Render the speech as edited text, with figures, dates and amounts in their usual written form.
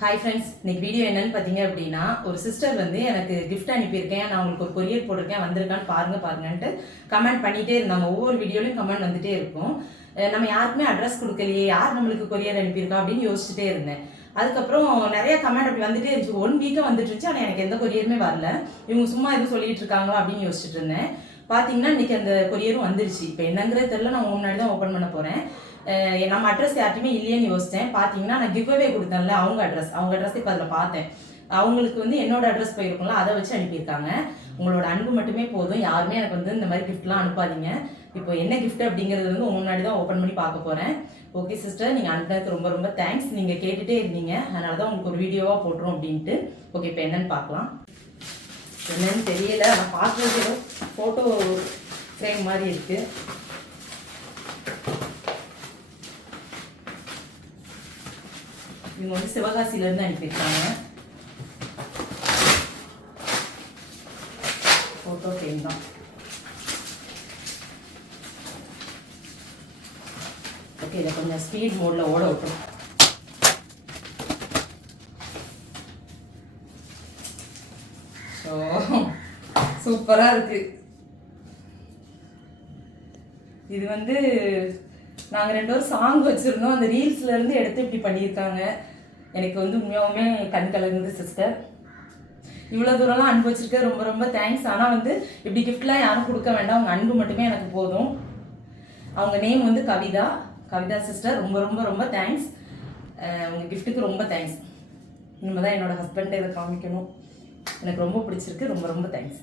Hi friends, இன்னைக்கு video என்னன்னு பார்த்தீங்க அப்படின்னா, ஒரு சிஸ்டர் வந்து எனக்கு கிஃப்ட் அனுப்பியிருக்கேன், நான் உங்களுக்கு ஒரு கொரியர் போட்டிருக்கேன், வந்திருக்கான்னு பாருங்கன்ட்டு கமெண்ட் பண்ணிகிட்டே இருந்தாங்க. ஒவ்வொரு வீடியோலையும் கமெண்ட் வந்துட்டே இருக்கும். நம்ம யாருக்குமே அட்ரஸ் கொடுக்கலையே, யார் நம்மளுக்கு கொரியர் அனுப்பியிருக்கா அப்படின்னு யோசிச்சுட்டே இருந்தேன். அதுக்கப்புறம் நிறைய கமெண்ட் அப்படி வந்துட்டே இருந்துச்சு. 1 வீக்காக வந்துட்டு இருந்துச்சு, ஆனால் எனக்கு எந்த கொரியருமே வரல. இவங்க சும்மா எதுவும் சொல்லிட்டு இருக்காங்களோ அப்படின்னு யோசிச்சுட்டு இருந்தேன். பார்த்தீங்கன்னா இன்னைக்கு அந்த கொரியரும் வந்துருச்சு. இப்போ என்னங்கிறது தெரியல, நான் முன்னாடி தான் ஓப்பன் பண்ண போகிறேன். நம்ம அட்ரஸ் யார்ட்டுமே இல்லையேன்னு யோசித்தேன். பார்த்தீங்கன்னா நான் கிவ் அவே கொடுத்தேன்ல, அவங்க அட்ரஸ் இப்போ அதில் பார்த்தேன். அவங்களுக்கு வந்து என்னோட அட்ரஸ் போயிருக்கும்ல, அதை வச்சு அனுப்பியிருக்காங்க. உங்களோட அன்பு மட்டுமே போதும், யாருமே எனக்கு வந்து இந்த மாதிரி கிஃப்ட்லாம் அனுப்பாதீங்க. இப்போ என்ன கிஃப்ட் அப்படிங்கிறது வந்து முன்னாடி தான் ஓப்பன் பண்ணி பார்க்க போகிறேன். ஓகே சிஸ்டர், நீங்கள் அனுப்பினதுக்கு ரொம்ப ரொம்ப தேங்க்ஸ். நீங்கள் கேட்டுகிட்டே இருந்தீங்க, அதனால தான் உங்களுக்கு ஒரு வீடியோவாக போட்டுரும் அப்படின்ட்டு. ஓகே, இப்போ என்னன்னு பார்க்கலாம். என்னன்னு தெரியல, ஆனால் பார்க்குறது ஏதோ ஃபோட்டோ ஃப்ரேம் மாதிரி இருக்குது. இவங்க வந்து சிவகாசியிலேருந்து அனுப்பியிருக்காங்க. ஃபோட்டோ ஃப்ரேம் தான். ஓகே, இதை கொஞ்சம் ஸ்பீட் மோடில் ஓட விட்டோம். ஸோ சூப்பராக இருக்குது. இது வந்து நாங்கள் 2 பேரும் சாங் வச்சுருந்தோம், அந்த ரீல்ஸ்லேருந்து எடுத்து இப்படி பண்ணியிருக்காங்க. எனக்கு வந்து உண்மையாகவுமே கண் கலங்குது சிஸ்டர். இவ்வளோ தூரம்லாம் அன்பு வச்சுருக்க ரொம்ப ரொம்ப தேங்க்ஸ். ஆனால் வந்து இப்படி கிஃப்ட்லாம் யாரும் கொடுக்க வேண்டாம், உங்கள் அன்பு மட்டுமே எனக்கு போதும். அவங்க நேம் வந்து கவிதா சிஸ்டர். ரொம்ப ரொம்ப ரொம்ப தேங்க்ஸ். உங்கள் கிஃப்ட்டுக்கு ரொம்ப தேங்க்ஸ். இனிமேல் தான் என்னோடய ஹஸ்பண்டை இதை காமிக்கணும். எனக்கு ரொம்ப பிடிச்சிருக்கு. ரொம்ப ரொம்ப தேங்க்ஸ்.